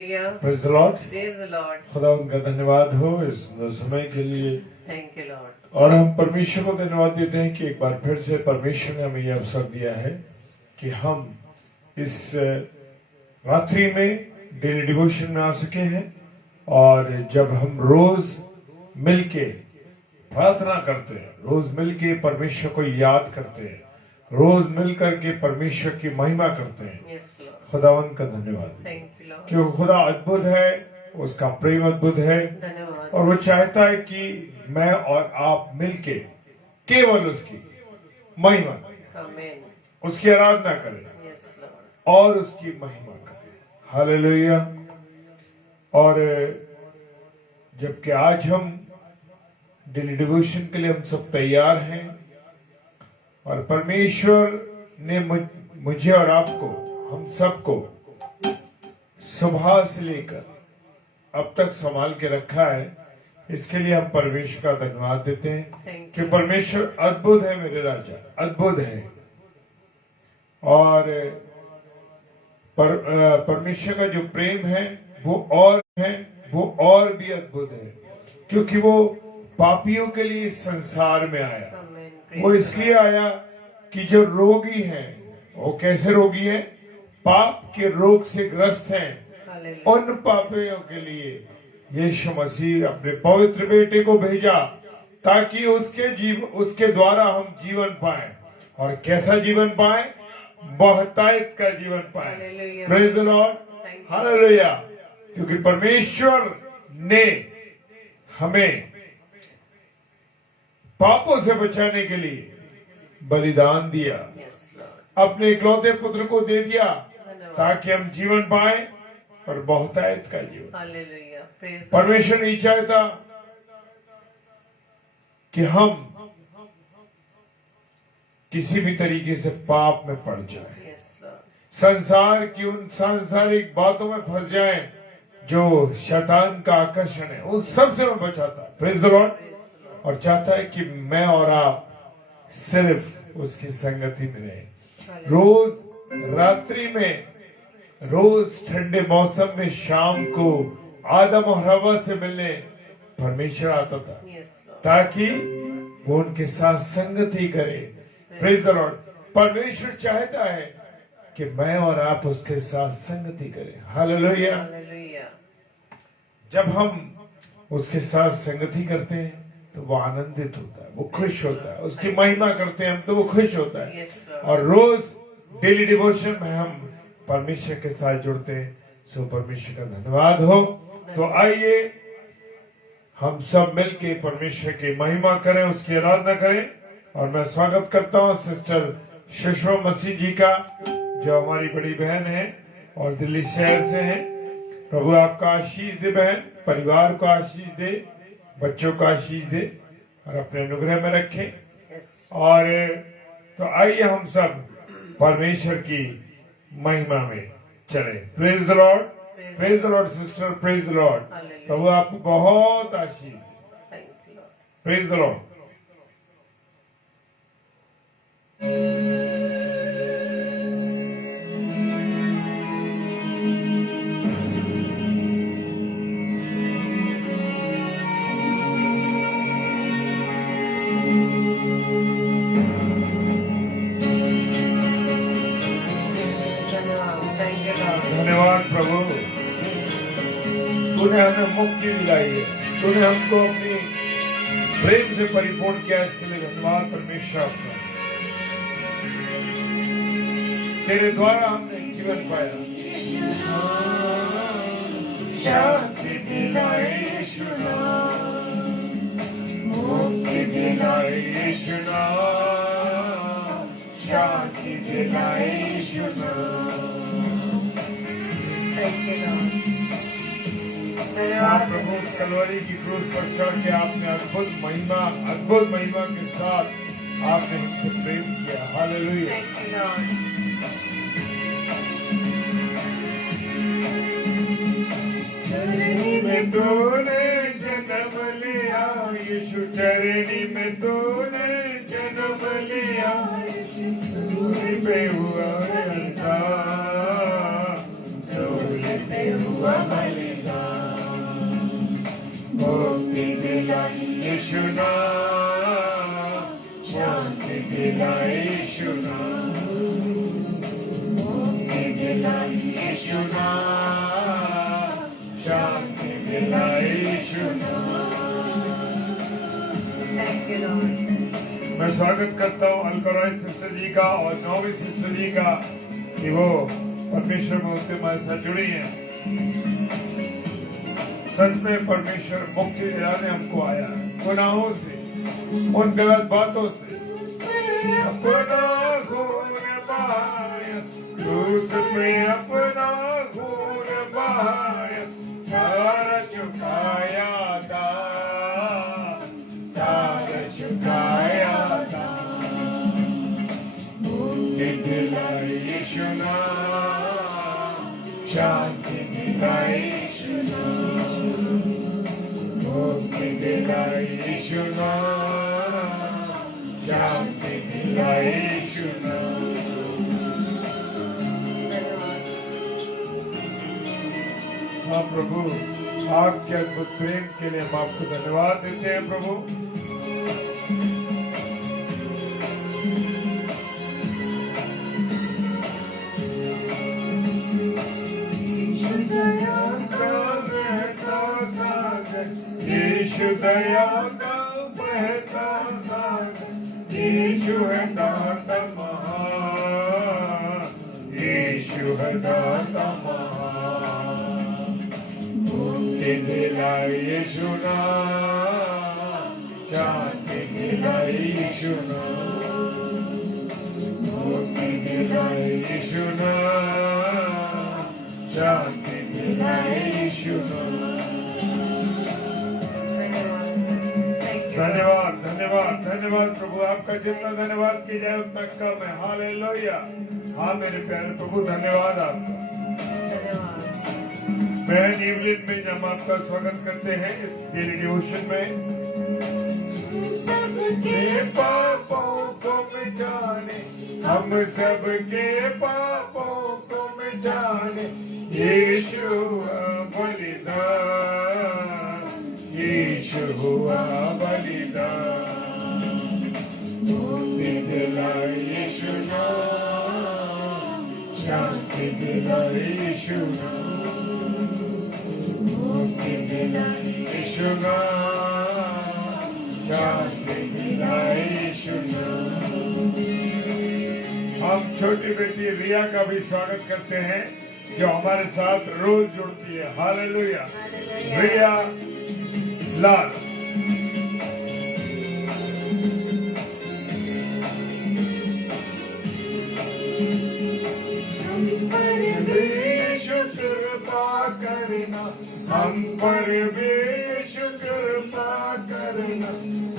Praise the Lord. Praise the Lord. खुदा उनका धन्यवाद हो इस समय के लिए। Thank you, Lord. और हम परमेश्वर को धन्यवाद देते हैं कि एक बार फिर से परमेश्वर ने हमें यह अवसर दिया है कि हम इस रात्रि में डेली डिवोशन में आ सके हैं। और जब हम रोज मिलके प्रार्थना करते हैं, रोज मिलके परमेश्वर को याद करते हैं, रोज मिलकर के परमेश्वर की महिमा करते हैं, Yes, Lord. खुदावन का धन्यवाद। Thank you, Lord. क्योंकि खुदा अद्भुत है, उसका प्रेम अद्भुत है धन्यवाद। और वो चाहता है कि मैं और आप मिलके केवल उसकी महिमा करें, Amen. उसकी आराधना करें Yes, Lord. और उसकी महिमा करें। हालेलुया। और जबकि आज हम डेली डिवोशन के लिए हम सब तैयार हैं और परमेश्वर ने मुझे और आपको, हम सबको सुबह से लेकर अब तक संभाल के रखा है, इसके लिए हम परमेश्वर का धन्यवाद देते हैं कि परमेश्वर अद्भुत है, मेरे राजा अद्भुत है। और परमेश्वर का जो प्रेम है वो और भी अद्भुत है, क्योंकि वो पापियों के लिए इस संसार में आया। Amen. वो इसलिए आया कि जो रोगी हैं, वो कैसे रोगी हैं? पाप के रोग से ग्रस्त हैं। Hallelujah. उन पापियों के लिए यीशु मसीह अपने पवित्र बेटे को भेजा ताकि उसके द्वारा हम जीवन पाएं। और कैसा जीवन पाएं? बहुतायत का जीवन पाएं। Hallelujah. Praise the Lord. Thank you. Hallelujah. क्योंकि परमेश्वर ने हमें पापों से बचाने के लिए बलिदान दिया, Yes, Lord. अपने इकलौते पुत्र को दे दिया धन्यवाद। ताकि हम जीवन पाएं और बहुतायत का जीवन। Hallelujah. Praise the परमेश्वर नहीं चाहता कि हम किसी भी तरीके से पाप में पड़ जाएं, Lord. Yes, Lord. संसार की उन सांसारिक बातों में फंस जाएं जो शैतान का आकर्षण है, उन सब से मैं बचाता है। Praise the Lord. Praise the Lord. और चाहता है कि मैं और आप सिर्फ उसकी संगति में रहें। Hallelujah. रोज रात्रि में, रोज ठंडे मौसम में शाम को आदम और हवा से मिलने परमेश्वर आता था Yes, Lord. ताकि वो उनके साथ संगति करे। Praise the Lord. परमेश्वर चाहता है कि मैं और आप उसके साथ संगति करें। हालेलुया। Hallelujah. जब हम उसके साथ संगति करते हैं तो वो आनंदित होता है, वो खुश होता है। उसकी महिमा करते हैं हम तो वो खुश होता है। Yes, Lord. और रोज डेली डिवोशन में हम परमेश्वर के साथ जुड़ते हैं। सो परमेश्वर का धन्यवाद हो। तो आइए हम सब मिलके परमेश्वर की महिमा करें, उसकी आराधना करें। और मैं स्वागत करता हूँ सिस्टर सुषमा मसीह जी का, जो हमारी बड़ी बहन है और दिल्ली शहर से हैं। प्रभु आपका आशीष दे बहन, परिवार को आशीष दे, बच्चों को आशीष दे और अपने अनुग्रह में रखें। Yes. और तो आइए हम सब परमेश्वर की महिमा में चलें। Praise the Lord. Praise the Lord sister, praise the Lord. Hallelujah. प्रभु आपको बहुत आशीष दे। Thank you, Lord. Praise the Lord. धन्यवाद। Thank you, Lord. धन्यवाद प्रभु, तूने हमें मुक्ति दिलाई है, तूने हमको अपनी प्रेम से परिपूर्ण किया, इसके लिए धन्यवाद परमेश्वर आपका। तेरे द्वारा हमने जीवन पाया। शांति दिलाई यीशु नाम, मुक्ति दिलाई यीशु नाम, शांति दिलाई यीशु नाम। Thank you, Lord. आप धन्यवाद। प्रभु कलवरी की क्रूस पर चढ़ के आपने अद्भुत महिमा के साथ आपने हमसे प्रेम किया। हालेलुया। Thank you, Lord. चरनी में तूने जन्म लिया यीशु, चरनी में तूने जन्म लिया यीशु, पे हुआ था, पे हुआ हुआ बलिदान। मुक्ति दिलाई यीशु नाम, शांति दिलाई यीशु नाम, मुक्ति दिलाई यीशु नाम, शांति दिलाई यीशु नाम। Thank you, Lord. मैं स्वागत करता हूँ अलकोराई सिस्टर जी का और नौवीं सिस्टर जी का कि वो परमेश्वर में होते हमारे साथ जुड़ी हैं। सच में परमेश्वर मुक्ति दिलाने हमको आया है गुनाहों से, उन गलत बातों से। अपना खून बहाया, क्रूस पे अपना खून बहाया, सारा चुकाया दाम, सारा चुकाया दाम। मुक्ति दिलाई यीशु नाम, शांति दिलाई यीशु नाम, मुक्ति दिलाई यीशु नाम, शांति दिलाई यीशु नाम। हाँ प्रभु, आपके अद्भुत प्रेम के लिए हम आपको धन्यवाद देते हैं प्रभु। यीशु दया का बहता सागर, यीशु है दाता महान, यीशु है दाता महान। मुक्ति दिलाई यीशु नाम, शांति दिलाई यीशु नाम, मुक्ति दिलाई यीशु नाम, शांति दिलाई यीशु नाम। धन्यवाद धन्यवाद धन्यवाद प्रभु, आपका जितना धन्यवाद किया जाए उतना कम है। हालेलुया। हाँ मेरे प्यारे प्रभु, धन्यवाद आपका। बहन इवलिन में हम आपका स्वागत करते हैं इस डेली डिवोशन में। सबके पापों को मिटाने, हम सबके पापों को मिटाने, यीशु बलिदान, यीशु हुआ बलिदान। मुक्ति दिलाई यीशु नाम, शांति दिलाई यीशु नाम, मुक्ति दिलाई यीशु नाम, शांति दिलाई यीशु नाम। हम छोटी बेटी रिया का भी स्वागत करते हैं जो हमारे साथ रोज जुड़ती है। हालेलुया। रिया लाल। हम पर भी शुक्र करना, हम पर भी शुक्र करना,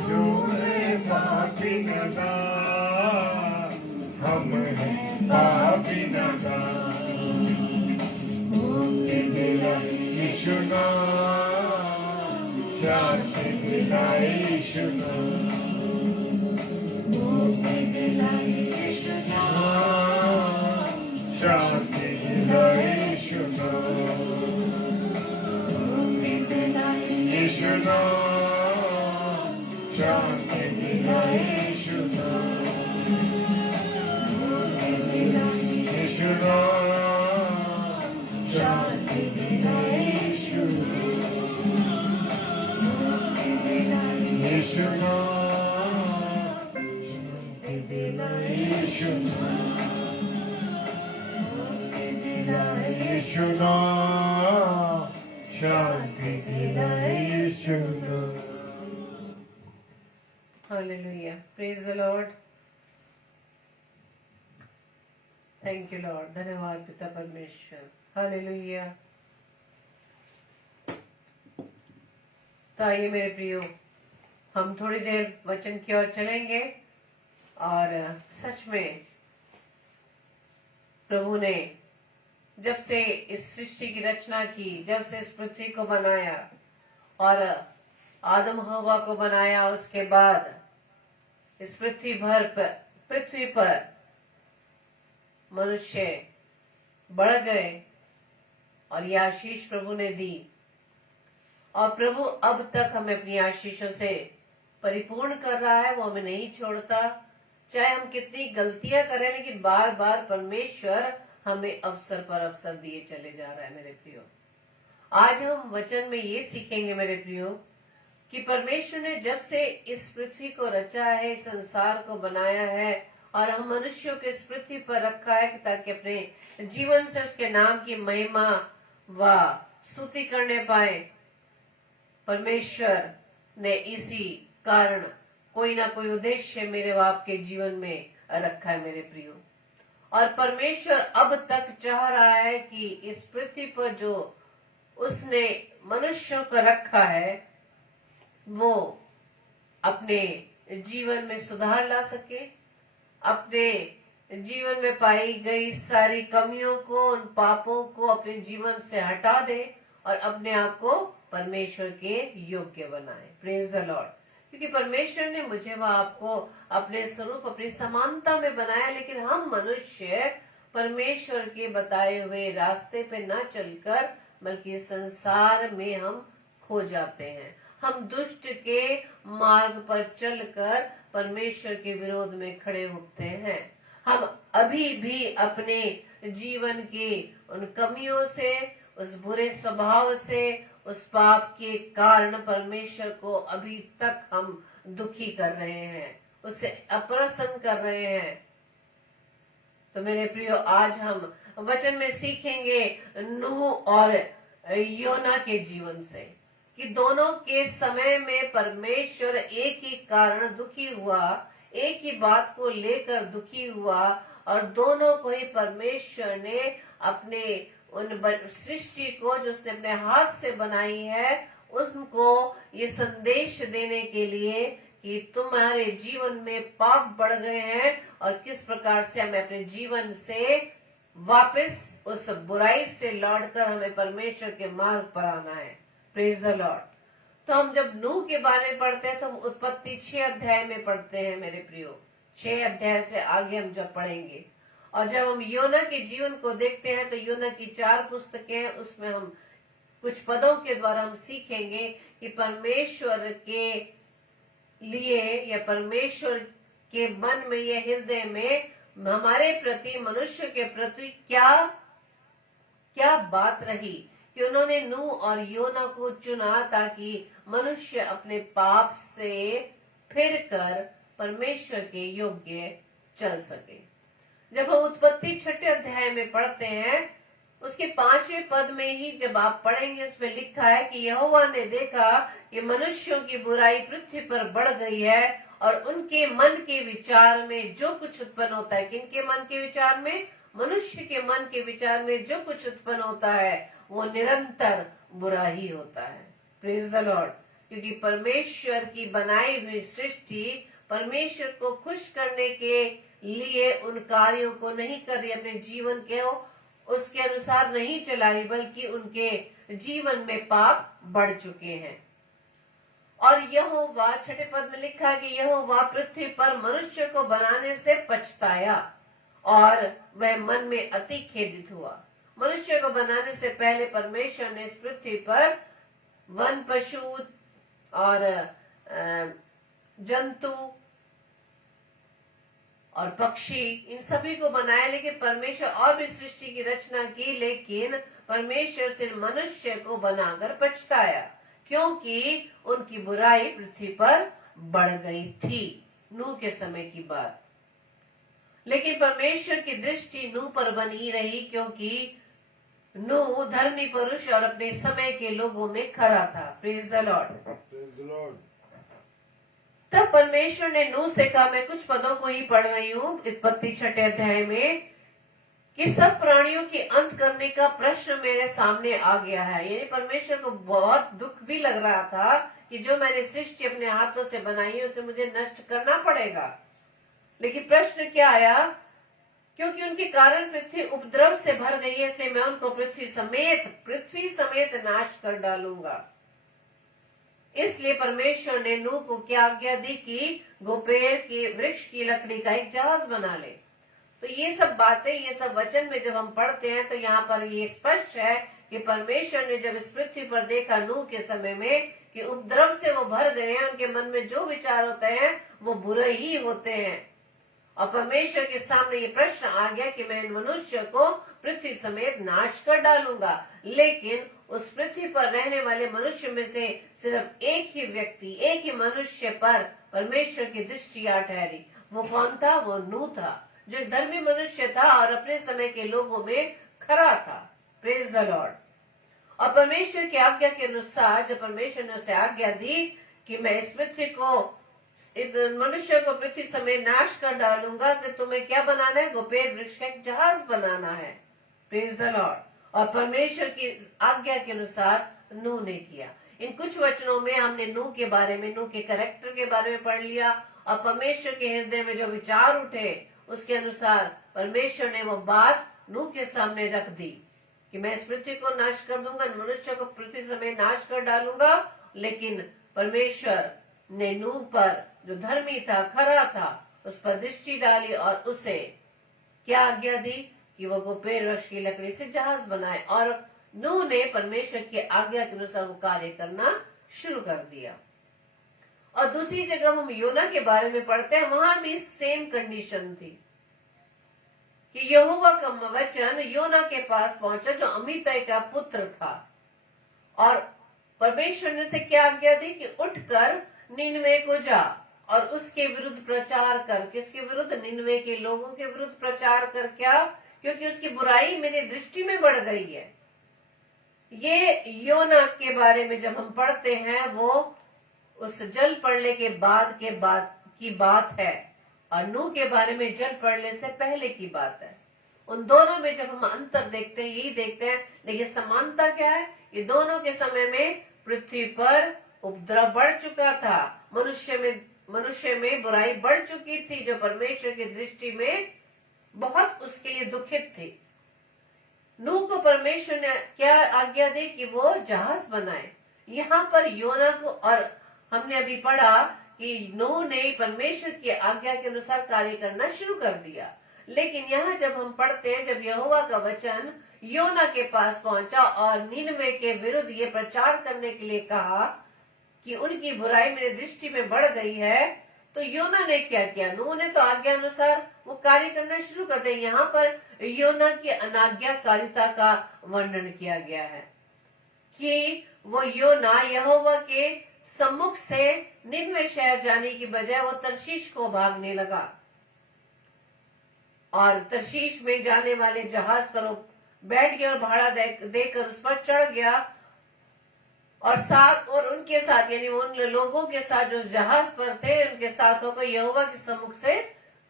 जो है पापी नादान, हम हैं पापी नादान। मुक्ति दिलाई यीशु नाम, शांति दिलाई यीशु नाम, मुक्ति दिलाई यीशु नाम, शांति दिलाई यीशु नाम, मुक्ति दिलाई यीशु नाम, शांति दिलाई यीशु नाम, मुक्ति दिलाई यीशु नाम, शांति दिलाई यीशु यीशु नाम, शांति दिलाई यीशु नाम, मुक्ति दिलाई यीशु नाम, शांति दिलाई यीशु नाम। Hallelujah. Praise the Lord. Thank you, Lord. धन्यवाद पिता परमेश्वर। हालेलुया। तो आइए मेरे प्रियो, हम थोड़ी देर वचन की ओर चलेंगे और सच में प्रभु ने जब से इस सृष्टि की रचना की, जब से इस पृथ्वी को बनाया और आदम हवा को बनाया, उसके बाद इस पृथ्वी पर मनुष्य बढ़ गए और ये आशीष प्रभु ने दी, और प्रभु अब तक हमें अपनी आशीषों से परिपूर्ण कर रहा है। वो हमें नहीं छोड़ता, चाहे हम कितनी गलतियां करें, लेकिन बार बार परमेश्वर हमें अवसर पर अवसर दिए चले जा रहा है। मेरे प्रियो, आज हम वचन में ये सीखेंगे मेरे प्रियो कि परमेश्वर ने जब से इस पृथ्वी को रचा है, इस संसार को बनाया है और हम मनुष्यों को इस पृथ्वी पर रखा है ताकि अपने जीवन से उसके नाम की महिमा व स्तुति करने पाए। परमेश्वर ने इसी कारण कोई ना कोई उद्देश्य मेरे व आपके जीवन में रखा है मेरे प्रियो। और परमेश्वर अब तक चाह रहा है कि इस पृथ्वी पर जो उसने मनुष्यों को रखा है वो अपने जीवन में सुधार ला सके, अपने जीवन में पाई गई सारी कमियों को, उन पापों को अपने जीवन से हटा दे और अपने आप को परमेश्वर के योग्य बनाए। Praise the Lord. क्योंकि परमेश्वर ने मुझे व आपको अपने स्वरूप, अपनी समानता में बनाया, लेकिन हम मनुष्य परमेश्वर के बताए हुए रास्ते पे न चलकर बल्कि संसार में हम खो जाते हैं। हम दुष्ट के मार्ग पर चलकर परमेश्वर के विरोध में खड़े उठते हैं। हम अभी भी अपने जीवन की उन कमियों से, उस बुरे स्वभाव से, उस पाप के कारण परमेश्वर को अभी तक हम दुखी कर रहे हैं, उसे अप्रसन्न कर रहे हैं। तो मेरे प्रियो, आज हम वचन में सीखेंगे नूह और योना के जीवन से कि दोनों के समय में परमेश्वर एक ही कारण दुखी हुआ, एक ही बात को लेकर दुखी हुआ, और दोनों को ही परमेश्वर ने अपने उन सृष्टि को जो उसने अपने हाथ से बनाई है उनको ये संदेश देने के लिए कि तुम्हारे जीवन में पाप बढ़ गए हैं और किस प्रकार से हमें अपने जीवन से वापस उस बुराई से लौटकर हमें परमेश्वर के मार्ग पर आना है। Praise the Lord. तो हम जब नूह के बारे में पढ़ते हैं तो हम उत्पत्ति 6 अध्याय में पढ़ते हैं मेरे प्रियो। 6 अध्याय से आगे हम जब पढ़ेंगे, और जब हम योना के जीवन को देखते हैं तो योना की 4 पुस्तकें हैं, उसमें हम कुछ पदों के द्वारा हम सीखेंगे कि परमेश्वर के लिए या परमेश्वर के मन में या हृदय में हमारे प्रति, मनुष्य के प्रति क्या क्या बात रही कि उन्होंने नूह और योना को चुना ताकि मनुष्य अपने पाप से फिरकर परमेश्वर के योग्य चल सके। जब हम उत्पत्ति 6 अध्याय में पढ़ते हैं, उसके 5वें पद में ही जब आप पढ़ेंगे उसमें लिखा है कि यहोवा ने देखा कि मनुष्यों की बुराई पृथ्वी पर बढ़ गई है और उनके मन के विचार में जो कुछ उत्पन्न होता है। किनके मन के विचार में? मनुष्य के मन के विचार में जो कुछ उत्पन्न होता है वो निरंतर बुरा ही होता है। Praise the Lord. क्योंकि परमेश्वर की बनाई हुई सृष्टि परमेश्वर को खुश करने के लिए उन कार्यों को नहीं कर रही, अपने जीवन के उसके अनुसार नहीं चला रही, बल्कि उनके जीवन में पाप बढ़ चुके हैं। और यहोवा 6 पद में लिखा कि यहोवा पृथ्वी पर मनुष्य को बनाने से पछताया और वह मन में अति खेदित हुआ। मनुष्य को बनाने से पहले परमेश्वर ने इस पृथ्वी पर वन, पशु और जंतु और पक्षी, इन सभी को बनाया, लेकिन परमेश्वर और भी सृष्टि की रचना की, लेकिन परमेश्वर सिर्फ मनुष्य को बनाकर पछताया क्योंकि उनकी बुराई पृथ्वी पर बढ़ गई थी नूह के समय की बात। लेकिन परमेश्वर की दृष्टि नूह पर बनी रही क्योंकि नूह धर्मी पुरुष और अपने समय के लोगों में खरा था। Praise the Lord. तब परमेश्वर ने नूह से कहा, मैं कुछ पदों को ही पढ़ रही हूँ उत्पत्ति 6 अध्याय में, कि सब प्राणियों के अंत करने का प्रश्न मेरे सामने आ गया है। यानी परमेश्वर को बहुत दुख भी लग रहा था कि जो मैंने सृष्टि अपने हाथों से बनाई है उसे मुझे नष्ट करना पड़ेगा। लेकिन प्रश्न क्या आया? क्योंकि उनके कारण पृथ्वी उपद्रव से भर गई है, इसलिए मैं उनको पृथ्वी समेत नाश कर डालूंगा। इसलिए परमेश्वर ने नूह को क्या आज्ञा दी कि गोपेर के वृक्ष की लकड़ी का एक जहाज बना ले। तो ये सब बातें, ये सब वचन में जब हम पढ़ते हैं तो यहाँ पर ये स्पष्ट है कि परमेश्वर ने जब इस पृथ्वी पर देखा नूह के समय में कि उपद्रव से वो भर गए हैं, उनके मन में जो विचार होते हैं वो बुरे ही होते हैं, और परमेश्वर के सामने ये प्रश्न आ गया कि मैं इन मनुष्य को पृथ्वी समेत नाश कर डालूंगा। लेकिन उस पृथ्वी पर रहने वाले मनुष्य में से सिर्फ एक ही व्यक्ति, एक ही मनुष्य पर परमेश्वर की दृष्टि आ ठहरी। वो कौन था? वो नूह था, जो एक धर्मी मनुष्य था और अपने समय के लोगों में खरा था। Praise the Lord. और परमेश्वर की आज्ञा के अनुसार जब परमेश्वर ने उसे आज्ञा दी कि मैं इस पृथ्वी को, इस मनुष्य को पृथ्वी समेत नाश कर डालूंगा, कि तुम्हें क्या बनाना है? गोपेर वृक्ष का एक जहाज बनाना है। Praise the Lord. और परमेश्वर की आज्ञा के अनुसार नूह ने किया। इन कुछ वचनों में हमने नूह के बारे में, नूह के कैरेक्टर के बारे में पढ़ लिया, और परमेश्वर के हृदय में जो विचार उठे उसके अनुसार परमेश्वर ने वो बात नूह के सामने रख दी कि मैं इस पृथ्वी को नाश कर दूंगा, मनुष्य को पृथ्वी समेत नाश कर डालूंगा। लेकिन परमेश्वर ने नूह पर, जो धर्मी था, खरा था, उस पर दृष्टि डाली और उसे क्या आज्ञा दी कि वो गोपेर वृक्ष की लकड़ी से जहाज बनाए। और नूह ने परमेश्वर की आज्ञा के अनुसार वो कार्य करना शुरू कर दिया। और दूसरी जगह हम योना के बारे में पढ़ते हैं, वहां भी सेम कंडीशन थी कि यहोवा का वचन योना के पास पहुंचा, जो अमित्तै का पुत्र था, और परमेश्वर ने उसे क्या आज्ञा दी कि उठकर निनवे को जा और उसके विरुद्ध प्रचार कर। किसके विरुद्ध? निनवे के लोगों के विरुद्ध प्रचार कर। क्या? क्योंकि उसकी बुराई मेरी दृष्टि में बढ़ गई है। ये योना के बारे में जब हम पढ़ते हैं, वो उस जल पड़ने के बाद की बात है, और नूह के बारे में जल पड़ने से पहले की बात है। उन दोनों में जब हम अंतर देखते हैं, यही देखते हैं। लेकिन समानता क्या है? ये दोनों के समय में पृथ्वी पर उपद्रव बढ़ चुका था, मनुष्य में बुराई बढ़ चुकी थी, जो परमेश्वर की दृष्टि में बहुत उसके लिए दुखित थी। नूह को परमेश्वर ने क्या आज्ञा दी कि वो जहाज बनाए। यहाँ पर योना को, और हमने अभी पढ़ा कि नूह ने परमेश्वर की आज्ञा के अनुसार कार्य करना शुरू कर दिया। लेकिन यहाँ जब हम पढ़ते हैं, जब यहोवा का वचन योना के पास पहुंचा और निनवे के विरुद्ध ये प्रचार करने के लिए कहा कि उनकी बुराई मेरी दृष्टि में बढ़ गई है, तो योना ने क्या किया? नूह ने तो आज्ञा अनुसार वो कार्य करना शुरू कर दिया। यहाँ पर योना की अनाज्ञाकारिता का वर्णन किया गया है कि वो योना यहोवा के सम्मुख से निनवे शहर जाने की बजाय वो तर्शीश को भागने लगा, और तर्शीश में जाने वाले जहाज पर बैठ गया और भाड़ा देकर उस पर चढ़ गया, और उनके साथ, यानी उन लोगों के साथ जो जहाज पर थे, उनके साथ होकर यहोवा के सम्मुख से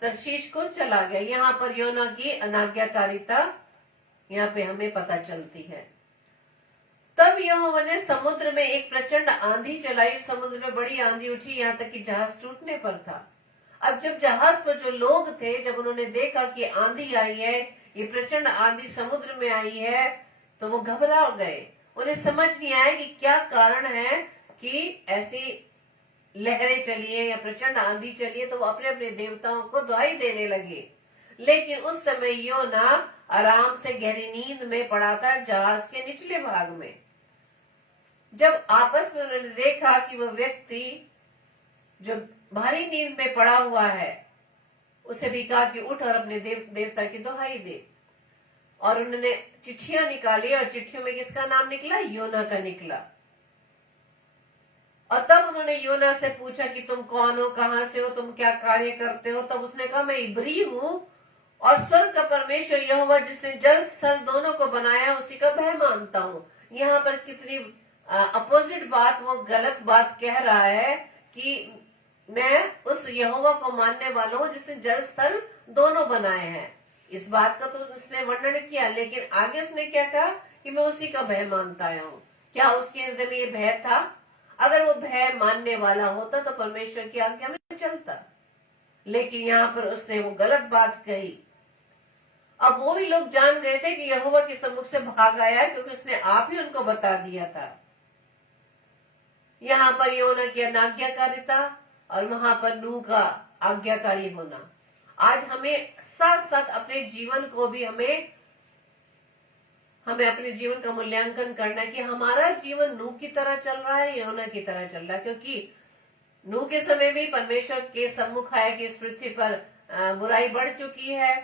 तर्शीश को चला गया। यहाँ पर योना की अनाज्ञाकारिता यहाँ पे हमें पता चलती है। तब यहोवा ने समुद्र में एक प्रचंड आंधी चलाई, समुद्र में बड़ी आंधी उठी, यहाँ तक कि जहाज टूटने पर था। अब जब जहाज पर जो लोग थे, जब उन्होंने देखा कि आंधी आई है, ये प्रचंड आंधी समुद्र में आई है, तो वो घबरा गए। उन्हें समझ नहीं आया कि क्या कारण है कि ऐसी लहरें चली है या प्रचंड आंधी चली है, तो वो अपने अपने देवताओं को दुहाई देने लगे। लेकिन उस समय योना आराम से गहरी नींद में पड़ा था, जहाज के निचले भाग में। जब आपस में उन्होंने देखा कि वह व्यक्ति जो भारी नींद में पड़ा हुआ है, उसे भी कहा कि उठ और अपने देवता की दुहाई दे। और उन्होंने चिट्ठियां निकाली, और चिट्ठियों में किसका नाम निकला? योना का निकला। और तब उन्होंने योना से पूछा कि तुम कौन हो, कहां से हो, तुम क्या कार्य करते हो? तब उसने कहा मैं इब्री हूं, और स्वर्ग का परमेश्वर यहोवा जिसने जल स्थल दोनों को बनाया, उसी का भय मानता हूं। यहाँ पर कितनी अपोजिट बात, वो गलत बात कह रहा है कि मैं उस यहोवा को मानने वाला हूँ जिसने जल स्थल दोनों बनाए हैं। इस बात का तो उसने वर्णन किया, लेकिन आगे उसने क्या कहा कि मैं उसी का भय मानता हूँ। क्या उसके हृदय में ये भय था? अगर वो भय मानने वाला होता तो परमेश्वर की आज्ञा में चलता, लेकिन यहाँ पर उसने वो गलत बात कही। अब वो भी लोग जान गए थे कि यहोवा के सम्मुख से भाग आया, क्योंकि उसने आप ही उनको बता दिया था। यहाँ पर योना की अनाज्ञाकारिता और वहां पर नूह का आज्ञाकारी होना। आज हमें साथ साथ अपने जीवन को भी हमें अपने जीवन का मूल्यांकन करना है कि हमारा जीवन नूह की तरह चल रहा है, योना की तरह चल रहा है। क्योंकि नूह के समय भी परमेश्वर के सम्मुख आया कि इस पृथ्वी पर बुराई बढ़ चुकी है।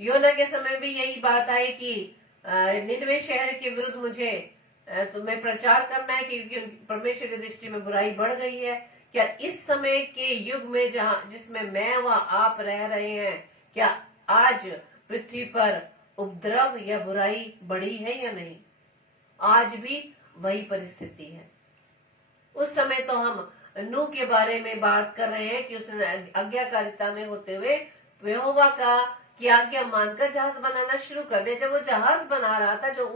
योना के समय भी यही बात आई कि निनवे शहर के विरुद्ध मुझे तुम्हें प्रचार करना है क्योंकि परमेश्वर की दृष्टि में बुराई बढ़ गई है। क्या इस समय के युग में जिसमें मैं व आप रह रहे हैं, क्या आज पृथ्वी पर उपद्रव या बुराई बढ़ी है या नहीं? आज भी वही परिस्थिति है। उस समय तो हम नूह के बारे में बात कर रहे हैं कि उसने आज्ञाकारिता में होते हुए यहोवा की आज्ञा मानकर जहाज बनाना शुरू कर दिया। जब वो जहाज बना रहा था, जो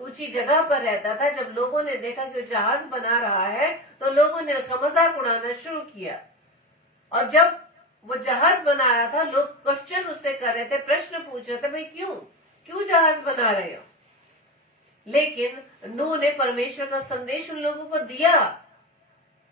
ऊंची जगह पर रहता था, जब लोगों ने देखा कि वो जहाज बना रहा है तो लोगों ने उसका मजाक उड़ाना शुरू किया। और जब वो जहाज बना रहा था, लोग क्वेश्चन उससे कर रहे थे, प्रश्न पूछ रहे थे, भाई क्यों जहाज बना रहे हो? लेकिन नूह ने परमेश्वर का संदेश उन लोगों को दिया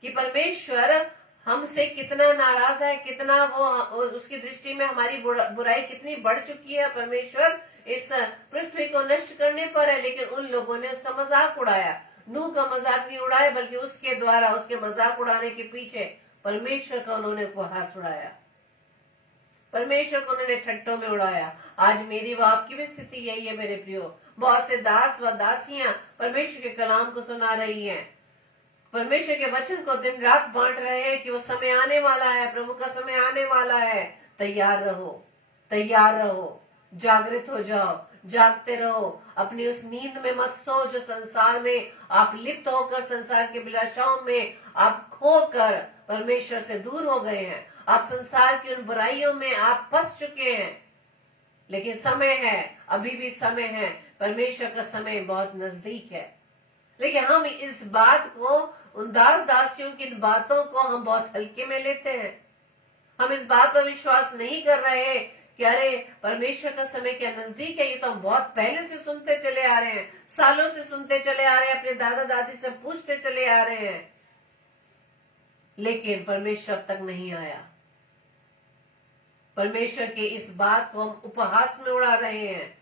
कि परमेश्वर हमसे कितना नाराज है, कितना वो उसकी दृष्टि में हमारी बुराई कितनी बढ़ चुकी है। परमेश्वर इस पृथ्वी को नष्ट करने पर है, लेकिन उन लोगों ने उसका मजाक उड़ाया। नूह का मजाक नहीं उड़ाया, बल्कि उसके द्वारा, उसके मजाक उड़ाने के पीछे परमेश्वर का उन्होंने उपहास उड़ाया, परमेश्वर को उन्होंने ठट्टों में उड़ाया। आज मेरी व आपकी भी स्थिति यही है मेरे प्रियो। बहुत से दास व दासियां परमेश्वर के कलाम को सुना रही हैं, परमेश्वर के वचन को दिन रात बांट रहे हैं कि वो समय आने वाला है, प्रभु का समय आने वाला है। तैयार रहो, तैयार रहो, जागृत हो जाओ, जागते रहो। अपनी उस नींद में मत सो जो संसार में आप लिप्त होकर, संसार की अभिलाषाओं में आप खोकर परमेश्वर से दूर हो गए हैं। आप संसार की उन बुराइयों में आप फंस चुके हैं। लेकिन समय है, अभी भी समय है, परमेश्वर का समय बहुत नजदीक है। लेकिन हम इस बात को, उन दासियों की इन बातों को हम बहुत हल्के में लेते हैं। हम इस बात पर विश्वास नहीं कर रहे कि अरे परमेश्वर का समय क्या नजदीक है। ये तो हम बहुत पहले से सुनते चले आ रहे हैं, सालों से सुनते चले आ रहे हैं, अपने दादा दादी से पूछते चले आ रहे हैं, लेकिन परमेश्वर अब तक नहीं आया। परमेश्वर के इस बात को हम उपहास में उड़ा रहे हैं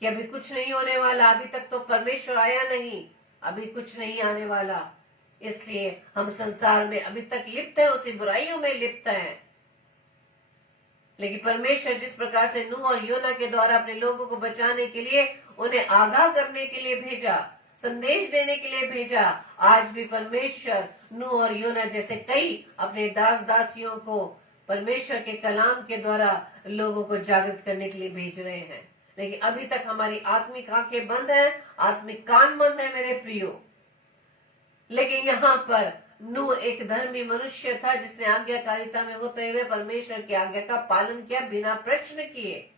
कि अभी कुछ नहीं होने वाला, अभी तक तो परमेश्वर आया नहीं, अभी कुछ नहीं आने वाला। इसलिए हम संसार में अभी तक लिप्त हैं, उसी बुराइयों में लिप्त हैं। लेकिन परमेश्वर जिस प्रकार से नूह और योना के द्वारा अपने लोगों को बचाने के लिए, उन्हें आगाह करने के लिए भेजा, संदेश देने के लिए भेजा, आज भी परमेश्वर नूह और योना जैसे कई अपने दास दासियों को परमेश्वर के कलाम के द्वारा लोगों को जागृत करने के लिए भेज रहे हैं। लेकिन अभी तक हमारी आत्मिक आंखें बंद हैं, आत्मिक कान बंद है मेरे प्रियो। लेकिन यहाँ पर नूह एक धर्मी मनुष्य था जिसने आज्ञाकारिता में होते हुए परमेश्वर की आज्ञा का पालन किया बिना प्रश्न किए।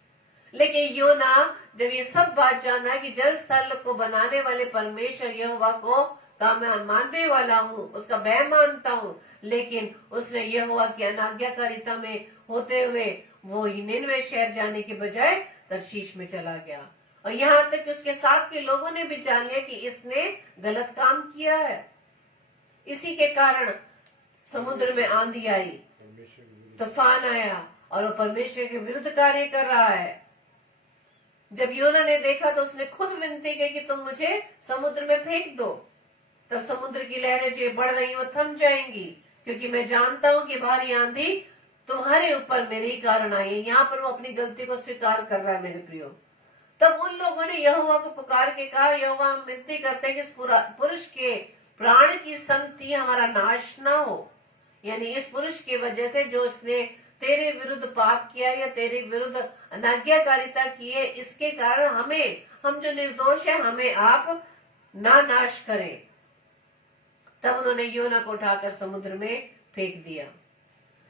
लेकिन योना जब ये सब बात जाना कि जल स्थल को बनाने वाले परमेश्वर यहोवा को का मैं मानने वाला हूँ, उसका भय मानता हूँ, लेकिन उसने यहोवा की अनाज्ञाकारिता में होते हुए वो निनवे शहर जाने के बजाय तर्शीश में चला गया। और यहाँ तक कि उसके साथ के लोगों ने भी जान लिया कि इसने गलत काम किया है। इसी के कारण समुद्र में आंधी आई, तूफान आया और वो परमेश्वर के विरुद्ध कार्य कर रहा है। जब योना ने देखा तो उसने खुद विनती की कि तुम मुझे समुद्र में फेंक दो। तब समुद्र की लहरें जो बढ़ रही वो थम जाएंगी, क्योंकि मैं जानता हूं कि भारी आंधी तुम्हारे ऊपर मेरे ही कारण आई है। यहाँ पर वो अपनी गलती को स्वीकार कर रहा है मेरे प्रियो। तब उन लोगों ने यहोवा को पुकार के कहा, यहोवा हम विनती करते हैं कि इस पुरुष के प्राण की संगति हमारा नाश ना हो। यानी इस पुरुष की वजह से जो इसने तेरे विरुद्ध पाप किया या तेरे विरुद्ध अनाज्ञाकारिता की है, इसके कारण हम जो निर्दोष है, हमें आप ना नाश करें। तब उन्होंने योना को उठाकर समुद्र में फेंक दिया।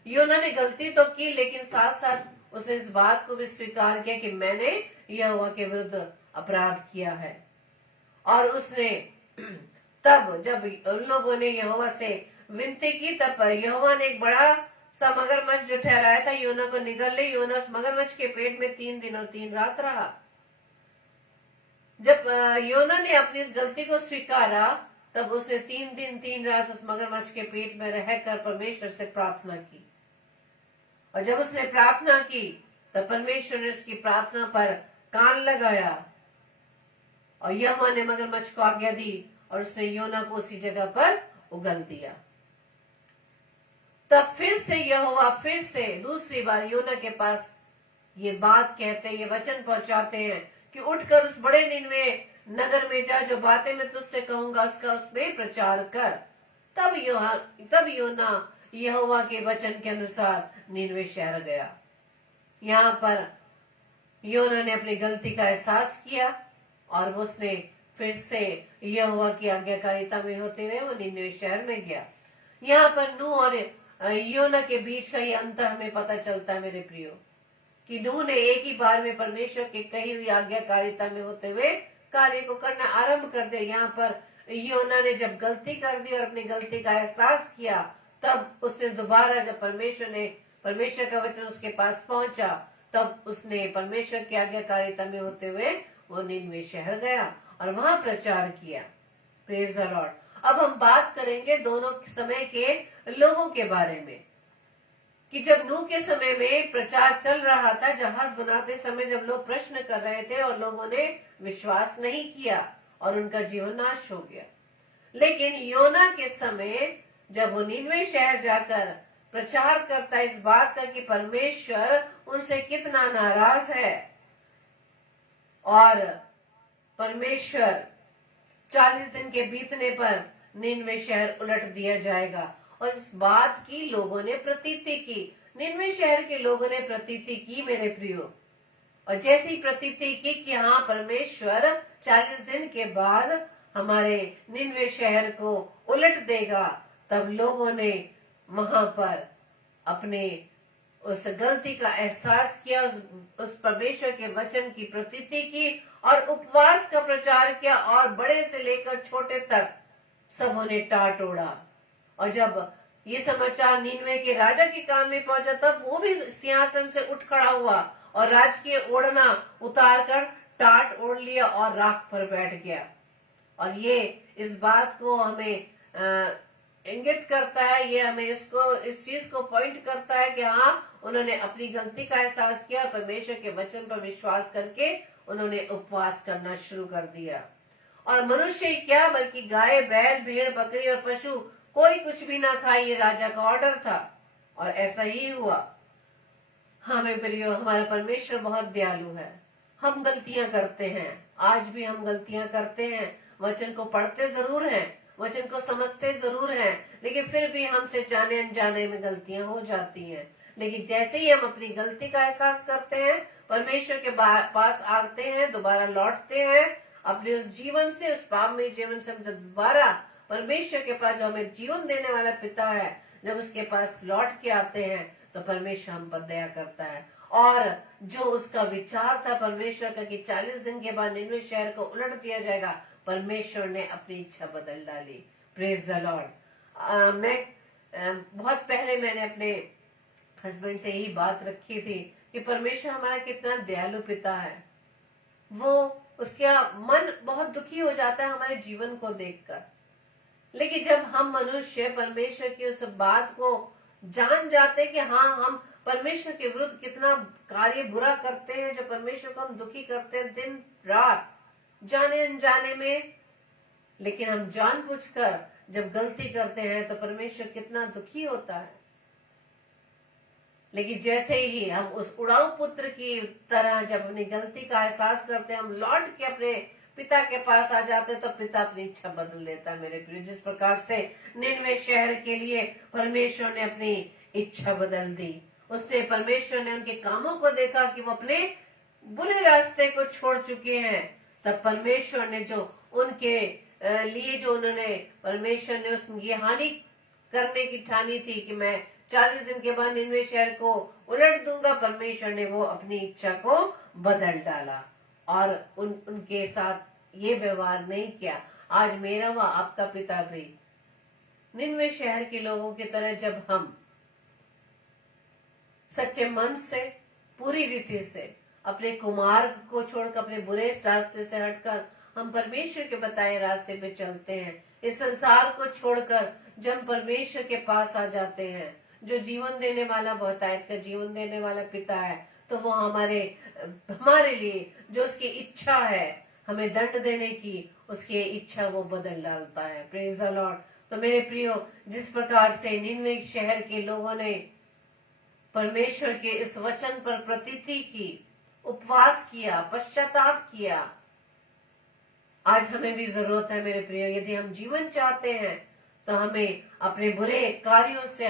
योना ने गलती तो की, लेकिन साथ साथ उसने इस बात को भी स्वीकार किया कि मैंने यहोवा के विरुद्ध अपराध किया है। और उसने तब जब उन लोगों ने यहोवा से विनती की, तब यहोवा ने एक बड़ा सा मगरमच्छ जो ठहराया था योना को निगल ले। योना उस मगरमच्छ के पेट में 3 दिन और 3 रात रहा। जब योना ने अपनी इस गलती को स्वीकारा, तब उसने 3 दिन 3 रात उस मगरमच्छ के पेट में रहकर परमेश्वर से प्रार्थना की। और जब उसने प्रार्थना की, तब परमेश्वर ने उसकी प्रार्थना पर कान लगाया और यहोवा ने मगरमच्छ को आज्ञा दी और उसने योना को उसी जगह पर उगल दिया। तब फिर से यहोवा फिर से दूसरी बार योना के पास ये बात कहते हैं, ये वचन पहुंचाते हैं कि उठकर उस बड़े निनवे नगर में जा, जो बातें मैं तुझसे कहूंगा उसका उसमें प्रचार कर। तब योना यहोवा के वचन के अनुसार निनवे शहर गया। यहाँ पर योना ने अपनी गलती का एहसास किया और उसने फिर से यहोवा की आज्ञाकारिता में होते हुए वो निनवे शहर में गया। यहाँ पर नूह और योना के बीच का ये अंतर हमें पता चलता है मेरे प्रियो, कि नूह ने एक ही बार में परमेश्वर की कही हुई आज्ञाकारिता में होते हुए कार्य को करना आरंभ कर दिया। यहाँ पर योना ने जब गलती कर दी और अपनी गलती का एहसास किया, तब उसने दोबारा, जब परमेश्वर का वचन उसके पास पहुंचा, तब उसने परमेश्वर की आज्ञाकारिता में होते हुए वो निनवे शहर गया और वहां प्रचार किया। Praise the Lord. अब हम बात करेंगे दोनों समय के लोगों के बारे में, कि जब नूह के समय में प्रचार चल रहा था, जहाज बनाते समय जब लोग प्रश्न कर रहे थे और लोगों ने विश्वास नहीं किया और उनका जीवन नाश हो गया। लेकिन योना के समय जब वो निनवे शहर जाकर प्रचार करता है इस बात का कि परमेश्वर उनसे कितना नाराज है और परमेश्वर 40 दिन के बीतने पर निनवे शहर उलट दिया जाएगा, और इस बात की लोगों ने प्रतीति की, निनवे शहर के लोगों ने प्रतीति की मेरे प्रियो। और जैसी प्रतीति की कि हाँ परमेश्वर 40 दिन के बाद हमारे निनवे शहर को उलट देगा, तब लोगों ने वहां पर अपने उस गलती का एहसास किया, उस परमेश्वर के वचन की प्रतीति की और उपवास का प्रचार किया, और बड़े से लेकर छोटे तक सबों ने टाट ओढ़ा। और जब ये समाचार निनवे के राजा के कान में पहुंचा, तब वो भी सिंहासन से उठ खड़ा हुआ और राजकीय ओढ़ना उतार कर टाट ओढ़ लिया और राख पर बैठ गया। और ये इस बात को हमें इंगित करता है, ये हमें इस चीज को पॉइंट करता है कि हाँ उन्होंने अपनी गलती का एहसास किया, परमेश्वर के वचन पर विश्वास करके उन्होंने उपवास करना शुरू कर दिया। और मनुष्य ही क्या बल्कि गाय, बैल, भेड़, बकरी और पशु कोई कुछ भी ना खाए, ये राजा का ऑर्डर था और ऐसा ही हुआ। हमें प्रियो, हमारा परमेश्वर बहुत दयालु है। हम गलतियां करते हैं, आज भी हम गलतियां करते हैं, वचन को पढ़ते जरूर हैं, वचन को समझते जरूर हैं, लेकिन फिर भी हमसे जाने अनजाने में गलतियां हो जाती हैं। लेकिन जैसे ही हम अपनी गलती का एहसास करते हैं, परमेश्वर के पास आते हैं, दोबारा लौटते हैं अपने उस जीवन से, उस पापमय जीवन से हम दोबारा परमेश्वर के पास, जो हमें जीवन देने वाला पिता है, जब उसके पास लौट के आते हैं तो परमेश्वर हम पर दया करता है। और जो उसका विचार था परमेश्वर का कि 40 दिन के बाद निनवे शहर को उलट दिया जाएगा, परमेश्वर ने अपनी इच्छा बदल डाली। Praise the Lord. मैं बहुत पहले मैंने अपने हस्बैंड से यही बात रखी थी कि परमेश्वर हमारा कितना दयालु पिता है। वो उसका मन बहुत दुखी हो जाता है हमारे जीवन को देखकर, लेकिन जब हम मनुष्य परमेश्वर की उस बात को जान जाते कि हाँ हम परमेश्वर के विरुद्ध कितना कार्य बुरा करते हैं, जो परमेश्वर को हम दुखी करते हैं दिन रात जाने अनजाने में, लेकिन हम जानबूझकर जब गलती करते हैं तो परमेश्वर कितना दुखी होता है। लेकिन जैसे ही हम उस उड़ाऊ पुत्र की तरह जब अपनी गलती का एहसास करते हैं, हम लौट के अपने पिता के पास आ जाते, तो पिता अपनी इच्छा बदल देता है मेरे प्रिय। जिस प्रकार से निनवे शहर के लिए परमेश्वर ने अपनी इच्छा बदल दी, उसने परमेश्वर ने उनके कामों को देखा कि वो अपने बुरे रास्ते को छोड़ चुके हैं, तब परमेश्वर ने जो उनके लिए जो उन्होंने परमेश्वर ने उसकी हानि करने की ठानी थी कि मैं 40 दिन के बाद निनवे शहर को उलट दूंगा, परमेश्वर ने वो अपनी इच्छा को बदल डाला और उनके साथ ये व्यवहार नहीं किया। आज मेरा व आपका पिता भी निनवे शहर के लोगों की तरह, जब हम सच्चे मन से पूरी रीति से अपने कुमार्ग को छोड़कर, अपने बुरे रास्ते से हटकर हम परमेश्वर के बताए रास्ते पे चलते हैं, इस संसार को छोड़कर जब परमेश्वर के पास आ जाते हैं, जो जीवन देने वाला, बहुतायत का जीवन देने वाला पिता है, तो वो हमारे लिए जो उसकी इच्छा है हमें दंड देने की उसकी इच्छा वो बदल डालता है। Praise the Lord. तो मेरे प्रियो, जिस प्रकार से निनवे शहर के लोगों ने परमेश्वर के इस वचन पर प्रतीति की, उपवास किया, पश्चाताप किया, आज हमें भी जरूरत है मेरे प्रियो। यदि हम जीवन चाहते हैं तो हमें अपने बुरे कार्यों से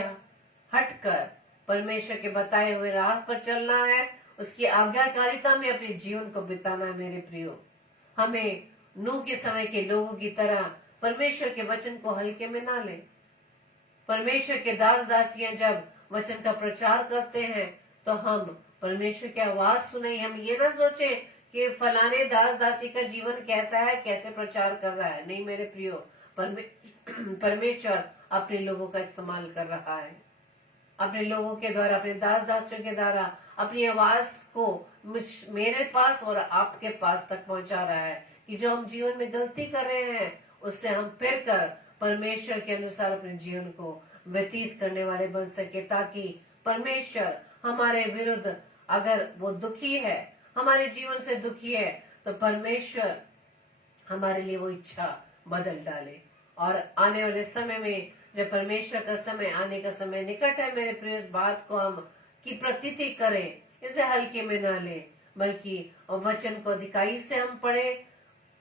हटकर परमेश्वर के बताए हुए राह पर चलना है, उसकी आज्ञाकारिता में अपने जीवन को बिताना है मेरे प्रियो। हमें नूह के समय के लोगों की तरह परमेश्वर के वचन को हल्के में ना ले। परमेश्वर के दास दासियां जब वचन का प्रचार करते हैं तो हम परमेश्वर की आवाज सुने। हम ये ना सोचे कि फलाने दास दासी का जीवन कैसा है, कैसे प्रचार कर रहा है। नहीं मेरे प्रियो, परमेश्वर अपने लोगों का इस्तेमाल कर रहा है, अपने लोगों के द्वारा, अपने दास दासियों के द्वारा अपनी आवाज को मेरे पास और आपके पास तक पहुंचा रहा है कि जो हम जीवन में गलती कर रहे हैं उससे हम फिर कर परमेश्वर के अनुसार अपने जीवन को व्यतीत करने वाले बन सके, ताकि परमेश्वर हमारे विरुद्ध, अगर वो दुखी है, हमारे जीवन से दुखी है, तो परमेश्वर हमारे लिए वो इच्छा बदल डाले। और आने वाले समय में जब परमेश्वर का समय आने का समय निकट है मेरे प्रिय, इस बात को हम की प्रतीति करें, इसे हल्के में ना ले, बल्कि वचन को अधिकाई से हम पढ़े,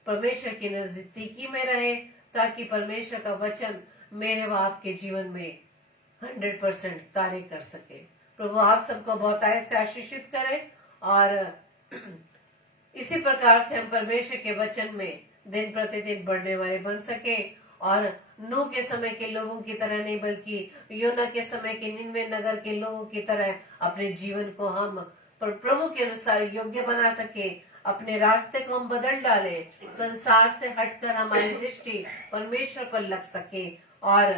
परमेश्वर की नजदीकी में रहे, ताकि परमेश्वर का वचन मेरे व आपके जीवन में 100% कार्य कर सके। प्रभु आप सबको बहुतायत से आशीषित करे और इसी प्रकार से हम परमेश्वर के वचन में दिन प्रतिदिन बढ़ने वाले बन सके और नूह के समय के लोगों की तरह नहीं, बल्कि योना के समय के निनवे नगर के लोगों की तरह अपने जीवन को हम प्रभु के अनुसार योग्य बना सके, अपने रास्ते को हम बदल डाले, संसार से हटकर हमारी दृष्टि परमेश्वर पर लग सके और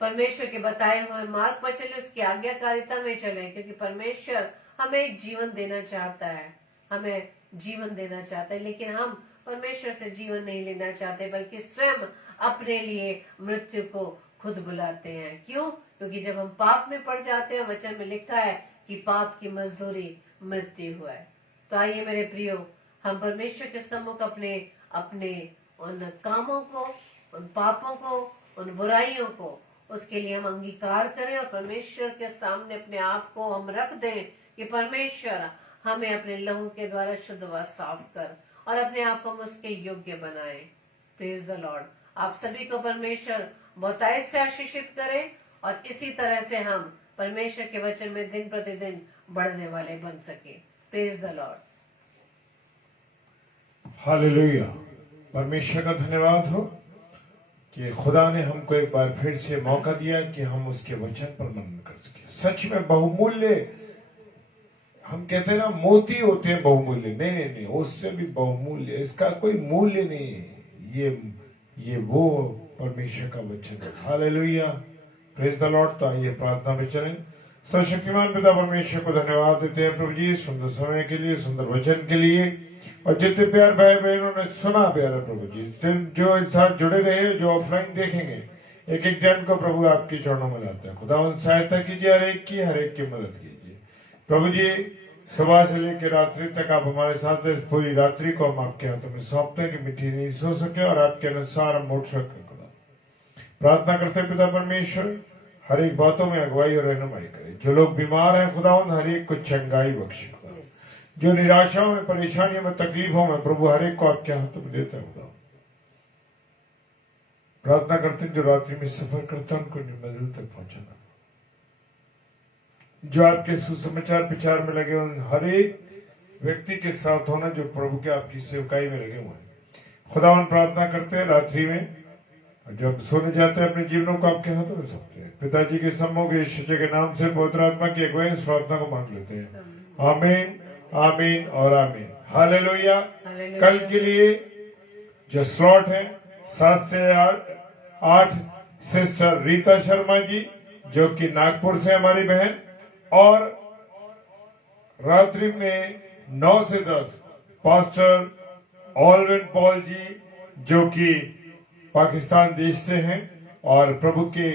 परमेश्वर के बताए हुए मार्ग पर चले, उसकी आज्ञाकारिता में चले, क्योंकि परमेश्वर हमें जीवन देना चाहता है, हमें जीवन देना चाहता है, लेकिन हम परमेश्वर से जीवन नहीं लेना चाहते, बल्कि स्वयं अपने लिए मृत्यु को खुद बुलाते हैं। क्यों? क्योंकि जब हम पाप में पड़ जाते हैं, वचन में लिखा है कि पाप की मजदूरी मृत्यु हुआ है। तो आइए मेरे प्रियो, हम परमेश्वर के सम्मुख अपने अपने उन कामों को, उन पापों को, उन बुराइयों को, उसके लिए हम अंगीकार करें और परमेश्वर के सामने अपने आप को हम रख दें कि परमेश्वर हमें अपने लहू के द्वारा शुद्ध व साफ कर और अपने आप को हम उसके योग्य बनाए। Praise the Lord. आप सभी को परमेश्वर बहुतायत से आशीषित करे और इसी तरह से हम परमेश्वर के वचन में दिन प्रतिदिन बढ़ने वाले बन सके। Praise the Lord. हालेलुया। परमेश्वर का धन्यवाद हो कि खुदा ने हमको एक बार फिर से मौका दिया कि हम उसके वचन पर मनन कर सके। सच में बहुमूल्य, हम कहते हैं ना मोती होते हैं बहुमूल्य, नहीं नहीं नहीं, उससे भी बहुमूल्य, इसका कोई मूल्य नहीं है। ये वो परमेश्वर का वचन है। हालेलुया। Praise the Lord. तो आइए प्रार्थना में चलें। सर्वशक्तिमान पिता परमेश्वर को धन्यवाद देते हैं प्रभु जी, सुंदर समय के लिए, सुंदर वचन के लिए, और जितने प्यार भाई बहनों ने सुना प्यारा प्रभु जी, जो इस साथ जुड़े रहे, जो ऑफलाइन देखेंगे, एक एक जन को प्रभु आपके चरणों में लाते हैं। खुदा उन सहायता कीजिए, हर एक की मदद कीजिए प्रभु जी। सुबह से लेकर रात्रि तक आप हमारे साथ, पूरी रात्रि को हम आपके हाथों में सौंपते हैं कि मिट्टी नहीं सो सके और आपके अनुसार हम उठ सके। प्रार्थना करते पिता परमेश्वर, हर एक बातों में अगुवाई और रहनुमाई करे। जो लोग बीमार हैं खुदावंद, हर एक को चंगाई बख्शे। जो निराशाओं में, परेशानियों में, तकलीफों में, प्रभु हर एक को आपके हाथों में देता है खुदा। प्रार्थना करते हैं जो रात्रि में सफर करता है उनको मंजिल तक पहुंचाना। जो आपके सुसमाचार प्रचार में लगे उन हर एक व्यक्ति के साथ होना जो प्रभु के आपकी सेवकाई में लगे हुए हैं। खुदावन प्रार्थना करते हैं रात्रि में जब सोने जाते हैं अपने जीवनों को आपके हाथों में सौंपते हैं। पिताजी के सम्मुख यीशु के नाम से पवित्र आत्मा की अगुवाई इस प्रार्थना को मांग लेते हैं। आमीन, आमीन और आमीन। हालेलुया। कल के लिए जो स्लॉट है 7 से 8, सिस्टर रीता शर्मा जी जो कि नागपुर से हमारी बहन, और रात्रि में 9 से 10 पास्टर ऑलविन पॉल जी जो कि पाकिस्तान देश से हैं और प्रभु के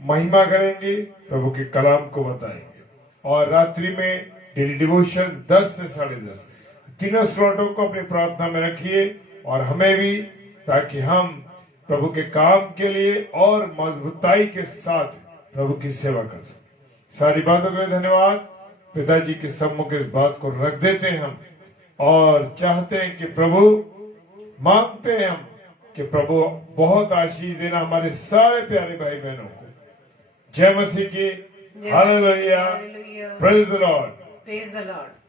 महिमा करेंगे, प्रभु के कलाम को बताएंगे। और रात्रि में डेली डिवोशन 10 से 10:30। तीनों स्लॉटों को अपनी प्रार्थना में रखिए। और हमें भी, ताकि हम प्रभु के काम के लिए और मजबूताई के साथ प्रभु की सेवा कर सकें। सारी बातों के लिए धन्यवाद। पिताजी के सम्मुख इस बात को रख देते हैं हम, और चाहते हैं कि प्रभु, मांगते हैं हम कि प्रभु बहुत आशीष देना हमारे सारे प्यारे भाई बहनों को। जय मसीह की। Hallelujah. Hallelujah. Praise the Lord. Praise the Lord.